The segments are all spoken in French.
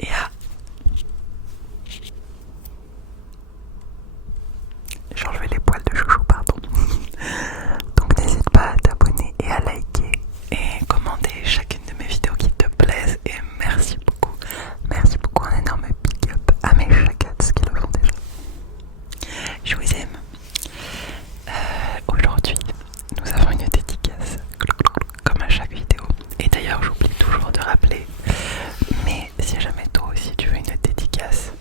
Et j'ai enlevé les poils de chouchou, pardon. Donc n'hésite pas à t'abonner et à liker et commenter chacune de mes vidéos qui te plaisent. Et merci beaucoup. Merci beaucoup, un énorme big up à mes chacats qui le font déjà. Je vous aime. Aujourd'hui, nous avons une dédicace, comme à chaque vidéo. Et d'ailleurs, j'oublie toujours de rappeler, mais si jamais toi aussi tu veux une dédicace,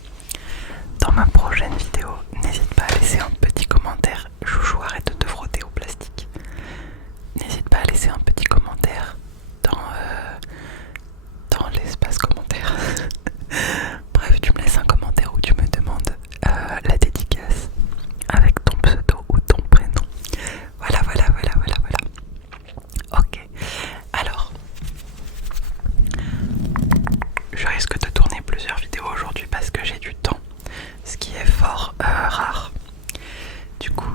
dans ma prochaine vidéo, n'hésite pas à laisser un petit commentaire. Chouchou, arrête de te frotter au plastique. N'hésite pas à laisser un petit commentaire dans l'espace commentaire. Bref, tu me laisses un commentaire où tu me demandes la dédicace avec ton pseudo ou ton prénom. Voilà. Ok, alors je risque de tourner plusieurs vidéos aujourd'hui parce que j'ai du temps, ce qui est fort rare. Du coup,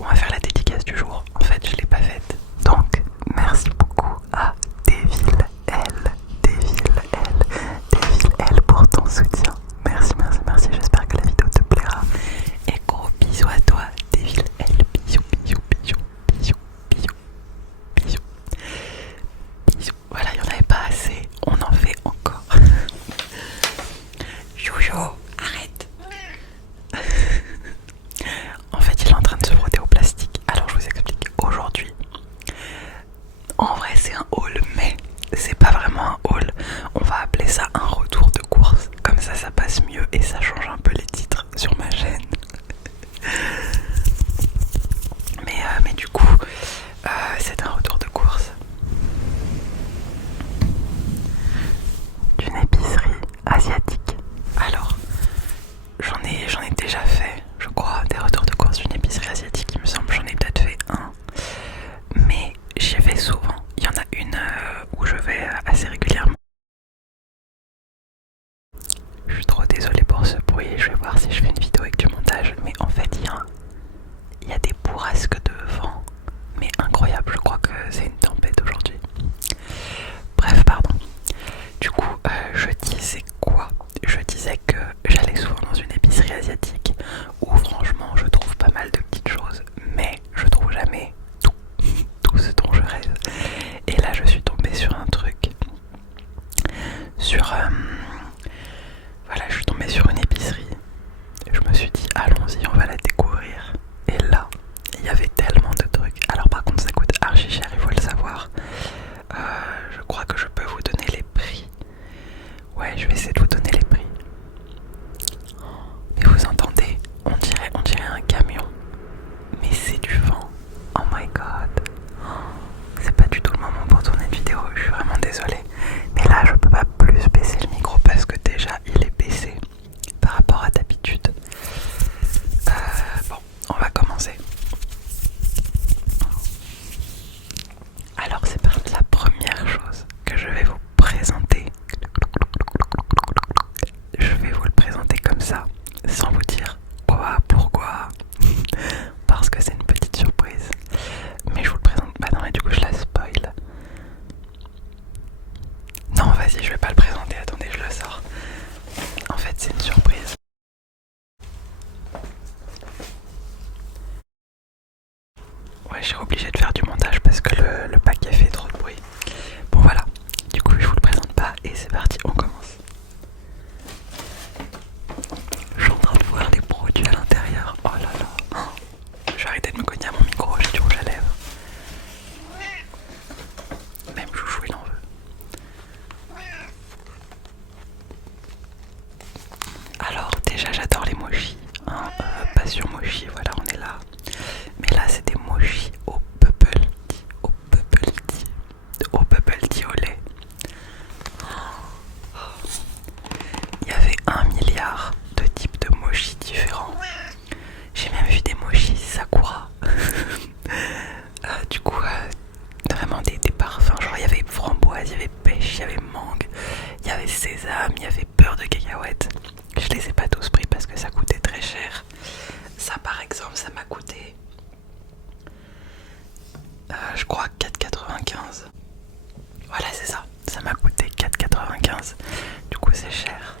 on va faire la dédicace du jour. En fait, je l'ai pas faite. Donc, merci beaucoup à Devil L pour ton soutien. Merci. J'espère que la vidéo te plaira. Et gros bisous à toi, Devil L. Bisous. Voilà, il n'y en avait pas assez. On en fait encore. Jojo, arrête. En fait, il est en train de se frotter au plastique. Alors, je vous explique. Aujourd'hui, en vrai, c'est un haul, mais c'est pas vraiment un haul. On va appeler ça un retour de course. Comme ça passe mieux et ça change un peu les titres sur ma chaîne. Mais du coup, c'est un retour de course d'une épicerie asiatique. Alors, j'en ai déjà fait, je crois, des retours de course d'une épicerie asiatique, il me semble. J'en ai peut-être fait un, mais j'y vais souvent. Il y en a une où je vais assez régulièrement. Je suis trop désolée pour ce bruit, je vais voir si je fais une vidéo avec du montage, mais en fait il y a des bourrasques de vent, mais incroyable, je crois que c'est une tempête aujourd'hui. Bref, pardon. Du coup, je disais quoi? Je disais que j'allais souvent dans une épicerie asiatique où franchement je trouve pas mal de petites choses, mais je trouve jamais tout ce dont je rêve. Et là je suis tombée sur un truc, voilà, je suis tombée sur une épicerie. Je me suis dit allons-y, on va la découvrir. Et là, il y avait tellement de trucs. Alors par contre ça coûte archi cher, il faut le savoir. Je crois que je peux vous donner les prix. Ouais, je vais essayer de vous donner les prix. Mais vous entendez, on dirait un camion. Mais c'est du vent. Oh my god. C'est pas du tout le moment pour tourner une vidéo, je suis vraiment désolée. Mais là, je peux pas plus baisser le micro parce que déjà, il est baissé par rapport à d'habitude. Bon, on va commencer. Alors, c'est parti. La première chose que je vais vous présenter. Je vais vous le présenter comme ça, sans vous dire quoi, pourquoi, parce que c'est une petite surprise. Mais je vous le présente. Bah non, mais du coup, je la spoil. Non, vas-y, je vais pas le présenter. Attendez, je le sors. En fait, c'est une surprise. Ouais, j'ai obligé de faire du montage parce que le paquet fait trop de bruit. Bon, voilà. Du coup, je vous le présente pas et c'est parti, on commence. Je suis en train de voir les produits à l'intérieur. Oh là là. Je vais arrêter de me cogner à mon micro, j'ai du rouge à lèvres. Même Chouchou, il en veut. Alors, déjà, j'adore les mochis. Hein, passion mochi, voilà, on est là. Mais là, c'est des mochis au bubble tea au lait. Il y avait 1 milliard de types de mochis différents. J'ai même vu des mochis sakura. Du coup, vraiment des parfums. Genre, il y avait framboise, il y avait pêche, il y avait mangue, il y avait sésame, il y avait beurre de cacahuète. Je les ai pas tous pris parce que ça coûtait très cher. Ça, par exemple, ça m'a coûté, je crois, 4,95. Voilà, c'est ça. Ça m'a coûté 4,95. 95. Du coup c'est cher.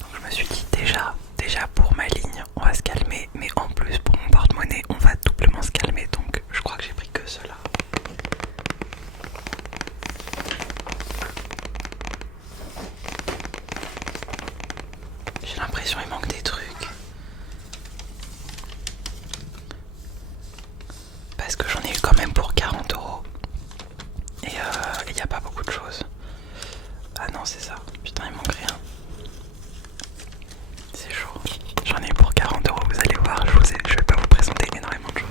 Donc je me suis dit déjà pour ma ligne on va se calmer, mais en plus pour mon porte-monnaie on va doublement se calmer, donc je crois que j'ai pris que cela. J'ai l'impression il manque des trucs. Parce que j'en ai eu quand même pour 40 €. Et il n'y a pas beaucoup de choses. Ah non c'est ça, putain il manque rien. C'est chaud. J'en ai eu pour 40 €, vous allez voir, je vais pas vous présenter énormément de choses.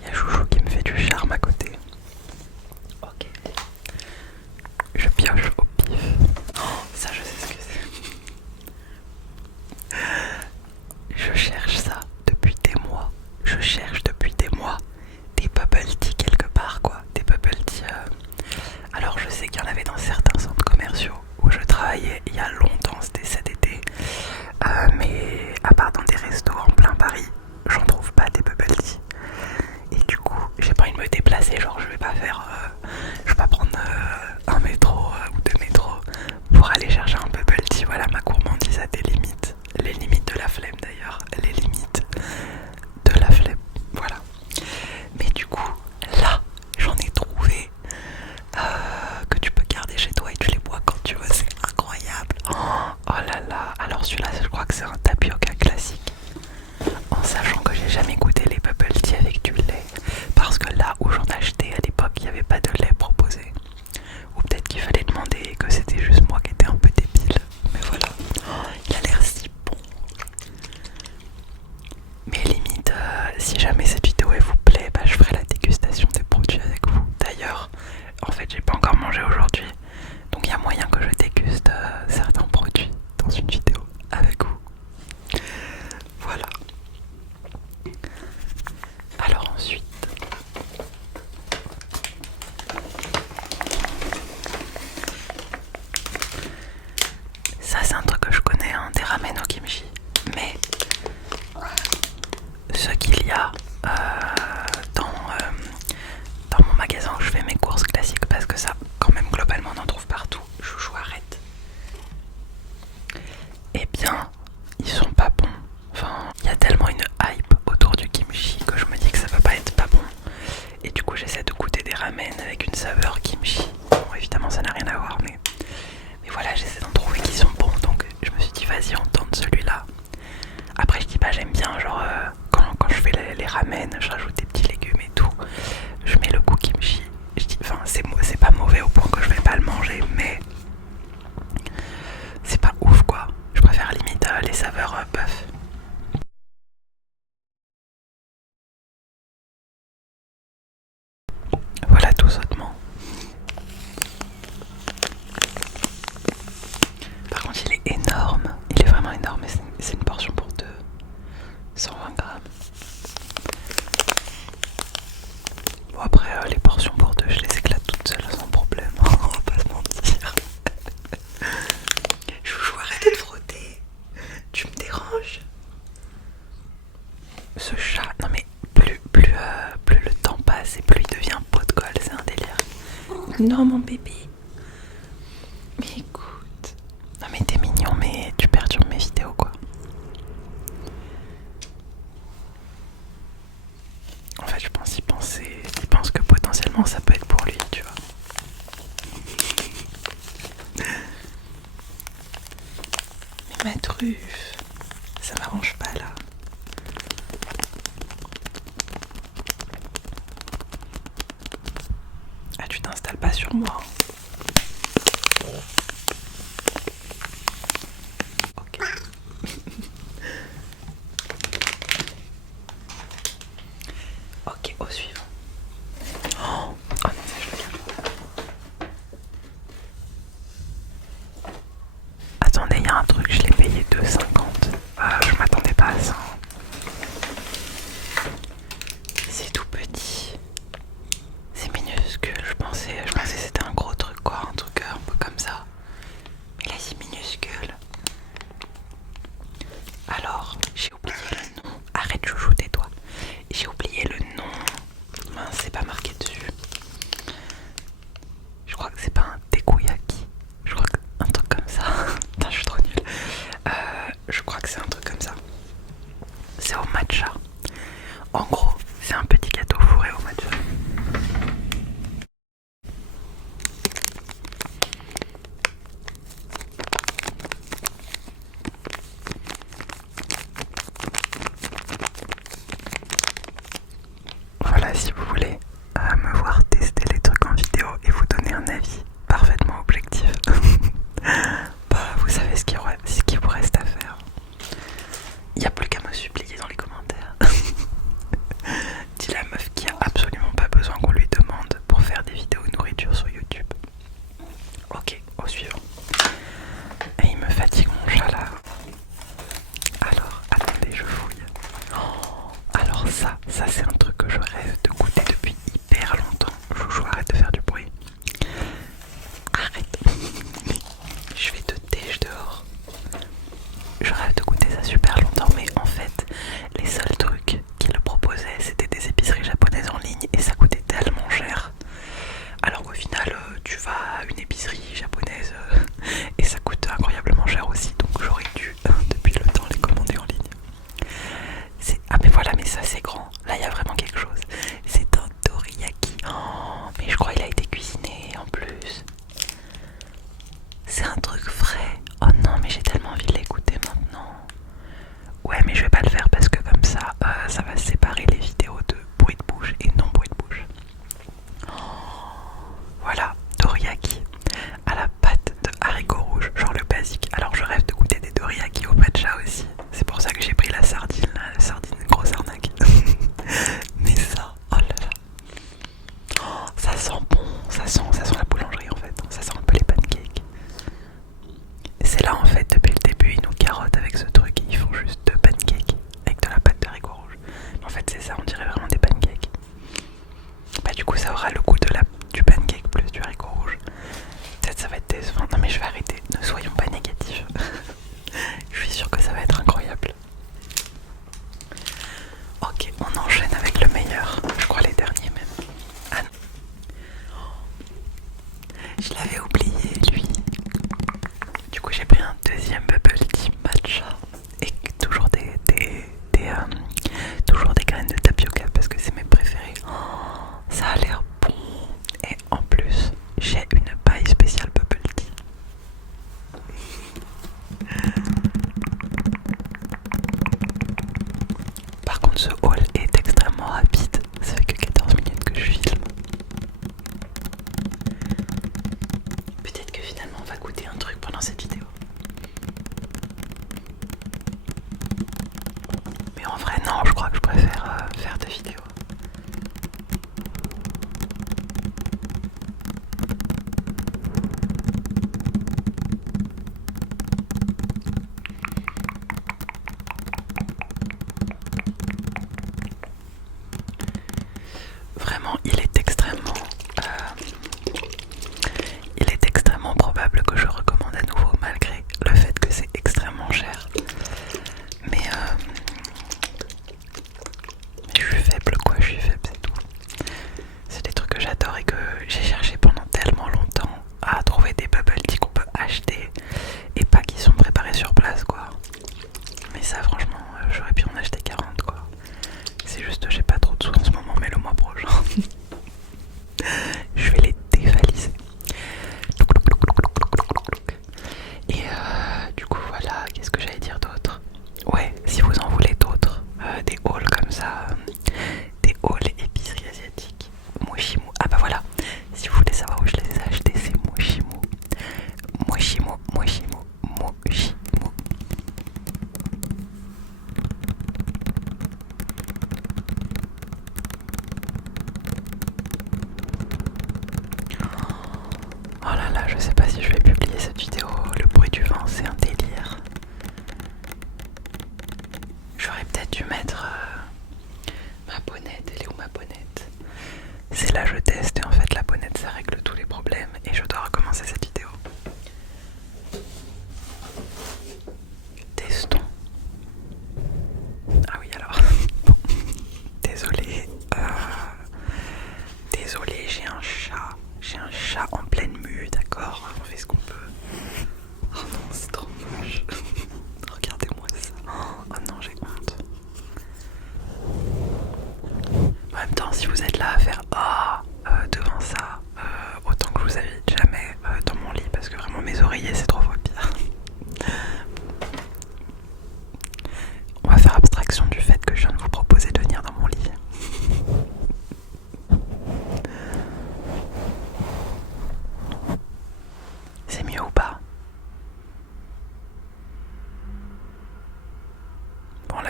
Il y a Chouchou qui me fait du charme à côté. Ok. Je pioche au pif. Oh, ça je sais ce que c'est. Je cherche ça depuis des mois. Je cherche depuis des mois des bubble tea quelque part quoi. Des bubble tea. Alors je sais qu'il y en avait dans certains centres commerciaux où je travaillais il y a longtemps, c'était cet été. Mais à part dans des restos en plein Paris, j'en trouve pas des bubble tea. Et du coup, j'ai pas envie de me déplacer, genre je vais pas prendre un métro ou deux métros pour aller chercher un bubble tea. Voilà, ma gourmandise a des limites. Les limites de la flemme d'ailleurs, les limites de la flemme, voilà. Mais du coup, là, j'en ai trouvé que tu peux garder chez toi et tu les bois quand tu veux, c'est incroyable. Oh là là, alors celui-là, je crois que c'est un tapioca classique. En sachant que j'ai jamais goûté les bubble tea avec du lait, parce que là où j'en achetais à l'époque, il n'y avait pas de lait proposé. Ou peut-être qu'il fallait demander et que c'était juste moi qui étais un peu débile. Mais voilà, il a l'air si bon. Mais limite, si jamais cette vidéo elle vous plaît, bah, je ferai la dégustation des produits avec vous. D'ailleurs, en fait, j'ai pas encore mangé aujourd'hui, donc il y a moyen que je déguste certains produits dans une vidéo avec vous. Voilà. Alors ensuite, ça c'est un truc que je connais, hein, des ramen au kimchi. Mais ce qu'il y a dans mon magasin où je fais mes courses classiques, parce que ça, quand même, globalement, on en trouve partout. Chouchou, arrête. Eh bien, ils sont pas bons. Enfin, il y a tellement une hype autour du kimchi que je me dis que ça peut pas être pas bon. Et du coup, j'essaie de goûter des ramen avec une saveur kimchi. Bon, évidemment, ça n'a rien à voir, mais voilà, j'essaie d'en trouver qui sont bons. Donc, je me suis dit, vas-y, on tente celui-là. Après, je dis pas, j'aime bien, genre, quand je fais les ramen, je rajoute des petits légumes et tout. Je mets le goût kimchi. Je dis, enfin, c'est pas mauvais au point que je vais pas le manger, mais c'est pas ouf quoi. Je préfère limite les saveurs bœuf. Voilà tout sautement. Par contre, il est énorme. Il est vraiment énorme. C'est une portion pour deux. 120 grammes. Bon, après, les portions pour deux, je les éclate toutes seules sans problème. On va pas se mentir. Chouchou, arrête de te frotter. Tu me déranges. Ce chat, non mais plus le temps passe et plus il devient pot de colle, c'est un délire. Non mon bébé. Mais écoute. Non mais t'es mignon mais tu perturbes mes vidéos quoi. En fait je pense il pense que potentiellement ça peut être pour lui, tu vois. Mais ma truffe, ça m'arrange pas là. Ah tu t'installes pas sur moi. Ok. Ok, au suivant. Oh non, ça je le garde. Attendez, il y a un truc, je l'ai payé 2,50. Je m'attendais pas à ça. C'est tout petit. C'est minuscule, je pensais que c'était un gros truc. je crois que c'est un truc comme ça. C'est au matcha. En gros, c'est un petit gâteau fourré au matcha. Voilà, si vous voulez me voir tester les trucs en vidéo et vous donner un avis parfaitement objectif, bah vous savez ce qu'il vous reste à faire. Il n'y a plus qu'à me supplier dans les commentaires. Dis la meuf qui a absolument pas besoin qu'on lui demande pour faire des vidéos nourriture sur YouTube. Ok, au suivant. Et il me fatigue mon chat là. Alors, attendez, je fouille. Oh, alors ça c'est un truc que je rêve de goûter depuis hyper longtemps. Chouchou, arrête de faire du bruit. Arrête. Je vais te têche dehors. Je rêve de goûter ça super longtemps, mais en fait, les seuls trucs qu'ils proposaient, c'était des épiceries japonaises en ligne et ça coûtait tellement cher. Alors qu'au final, tu vas à une épicerie japonaise et ça coûte incroyablement cher aussi, donc j'aurais dû depuis le temps les commander en ligne. Ah mais voilà, mais ça c'est grand, là il y a vraiment quelque chose. C'est un doriyaki. Oh, mais je crois qu'il a été cuisiné en plus. C'est un truc frais. Oh non, mais j'ai tellement envie de l'écouter maintenant. Ouais, mais je vais pas le faire parce que comme ça, ça va séparer les vidéos de bruit de bouche et non bruit de bouche. Voilà, doriyaki à la pâte de haricots rouges, genre le basique. Alors je rêve de goûter des doriyaki au matcha aussi. C'est pour ça que j'ai pris la sardine, la sardine grosse arnaque. Mais ça, oh là là. Oh, ça sent bon, ça sent la boulangerie en fait. Ça sent un peu les pancakes. C'est là en fait, depuis le début, ils nous carottent avec ce truc et ils font juste deux pancakes avec de la pâte de haricots rouges. En fait c'est ça, on dirait vraiment des pancakes. Bah du coup ça aura le goût du pancake plus du haricot rouge. Peut-être ça va être décevant. Non mais je vais arrêter, ne soyons pas négatifs. Je suis sûre que ça va être incroyable. Ok, on enchaîne avec le meilleur. Je crois les derniers même. Ah non. Je l'avais oublié lui. Du coup j'ai pris un deuxième bubble tea matcha. Et toujours toujours des graines de tapioca parce que c'est mes préférés. Oh, ça a l'air bon. Et en plus, j'ai une paille spéciale bubble tea. Par contre, ce haul est extrêmement rapide. Ça fait que 14 minutes que je filme. Peut-être que finalement on va goûter un truc pendant cette vidéo. Mais en vrai, non, je crois que je préfère faire deux vidéos. Vraiment, il est extrêmement probable que je recommande à nouveau malgré le fait que c'est extrêmement cher. Mais je suis faible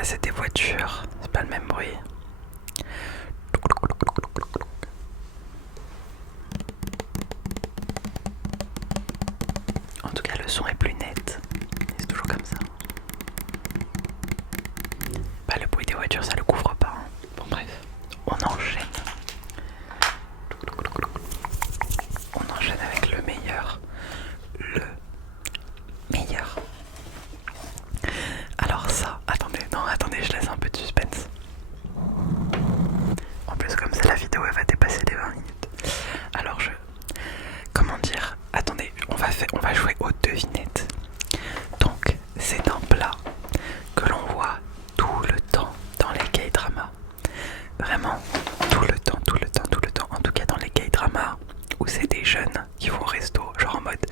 c'est des voitures, c'est pas le même bruit. En tout cas, le son est plus net. C'est toujours comme ça. Bah, le bruit des voitures, ça le couvre pas. Hein. Bon, bref, on enchaîne. On enchaîne avec le meilleur. Le meilleur. Alors ça, attendez, je laisse un peu de suspense. En plus, comme ça, la vidéo elle va dépasser les 20 minutes. Alors comment dire, attendez, on va jouer aux devinettes. Donc, c'est un plat que l'on voit tout le temps dans les K-dramas. Vraiment, tout le temps. En tout cas, dans les K-dramas où c'est des jeunes qui vont au resto, genre en mode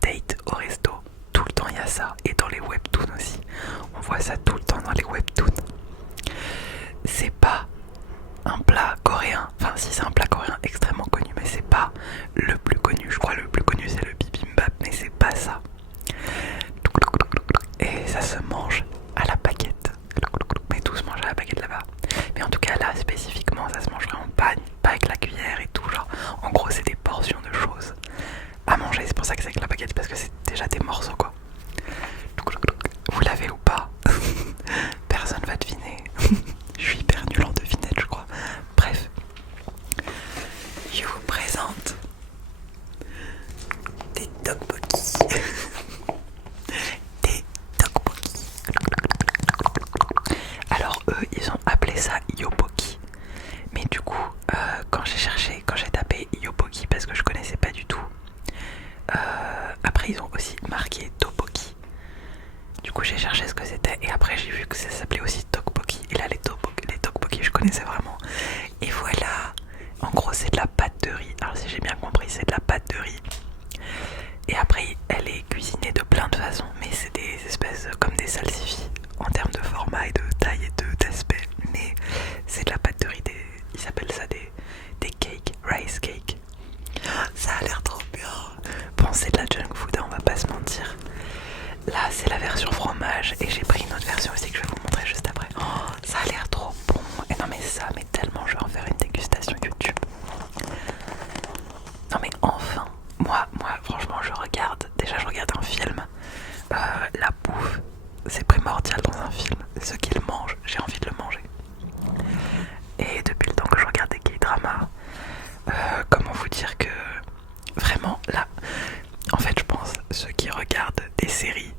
date au resto. Tout le temps, il y a ça. Et dans les webtoons aussi. On voit ça tout le temps dans les webtoons. C'est pas un plat coréen. Enfin, si, c'est un plat coréen extrêmement connu, mais c'est pas le plus connu. Je crois le plus connu, c'est le bibimbap, mais c'est pas ça. Et ça se mange à la baguette. Mais tout se mange à la baguette là-bas. Mais en tout cas, là, spécifiquement, ça se mange vraiment pas avec la cuillère et tout. Genre, en gros, c'est des portions de choses à manger. C'est pour ça que c'est avec la baguette, parce que c'est déjà des morceaux, quoi. Vous l'avez ou pas? Personne va deviner. Je suis hyper nulle en devinette, je crois. Bref, je vous présente des tteokbokki. Des tteokbokki. Alors eux, ils ont appelé ça yoboki. Mais du coup, quand j'ai tapé yoboki parce que je connaissais pas du tout. Après, ils ont aussi marqué tteokbokki. Du coup, j'ai cherché ce que c'était et après j'ai vu que ça s'appelait aussi tteokbokki. Et là, les tteokbokki, je connaissais vraiment. Et voilà. En gros, c'est de la pâte de riz. Alors, si j'ai bien compris, c'est de la pâte de riz. Et après, elle est cuisinée de plein de façons, mais c'est des espèces comme des salsifis en termes de format et de taille et d'aspect. Mais c'est de la pâte de riz. Ils appellent ça des cakes, rice cake. Ça a l'air trop bien. Bon, c'est de la junk food, hein, on va pas se mentir. Là, c'est la version fromage et j'ai pris une autre version aussi que je vais vous montrer juste après. Oh, ça a l'air trop bon. Et non, mais ça, mais tellement, je vais en faire une dégustation YouTube. Non, mais enfin, moi, franchement, je regarde un film. La bouffe, c'est primordial dans un film. Ce qu'il mange, j'ai envie de le manger. Et depuis le temps que je regarde des K-dramas, comment vous dire que vraiment là, en fait, je pense ceux qui regardent des séries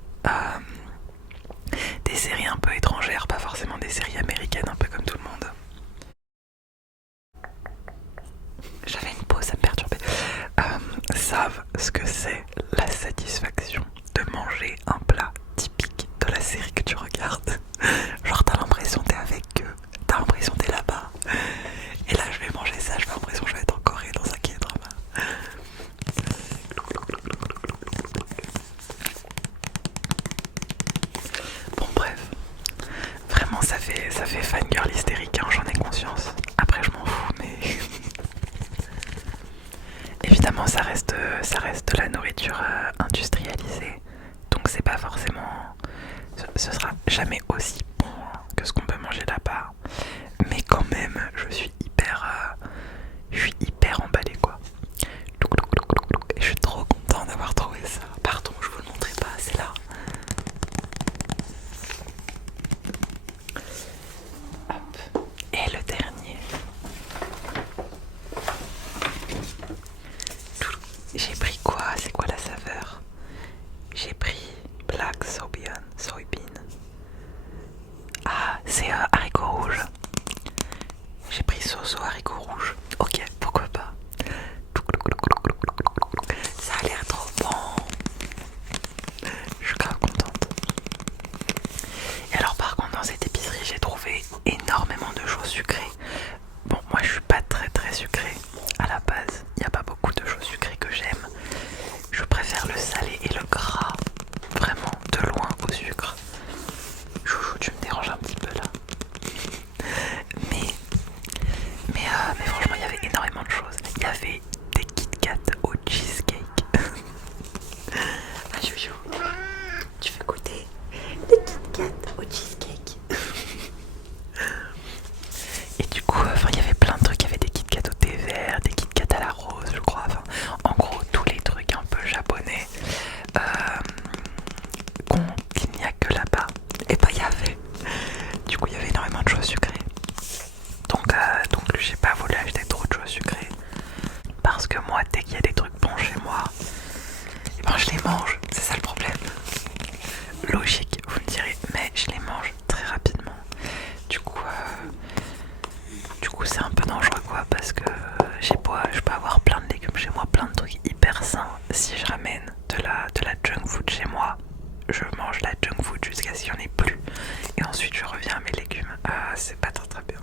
un peu étrangères, pas forcément des séries américaines, un peu comme tout le monde. J'avais une pause, ça me perturbait. Savent ce que c'est la satisfaction de manger un plat typique de la série que tu regardes. Genre t'as l'impression t'es avec eux, t'as l'impression t'es là-bas. Et là je vais manger ça, j'ai l'impression que je vais être en Corée dans un K-drama. Bon bref, vraiment ça fait fangirl hystérique, hein, j'en ai conscience. Après je m'en fous, mais évidemment ça reste de la nourriture industrialisée, donc c'est pas forcément, ce sera jamais aussi bon que ce qu'on peut manger là-bas, mais quand même je suis hyper emballée quoi. Et je suis trop content d'avoir trouvé ça. Pardon, je vous le montrais pas, c'est là. Hop. Et le dernier. J'ai pris quoi? C'est quoi la saveur? J'ai pris Black Soybean. Ah, c'est haricots rouges. J'ai pris Soso haricots rouges. Ok, pourquoi logique, vous me direz, mais je les mange très rapidement. Du coup c'est un peu dangereux quoi, parce que je peux avoir plein de légumes chez moi, plein de trucs hyper sains. Si je ramène de la junk food chez moi, je mange la junk food jusqu'à ce qu'il n'y en ait plus. Et ensuite je reviens à mes légumes. C'est pas très très bien.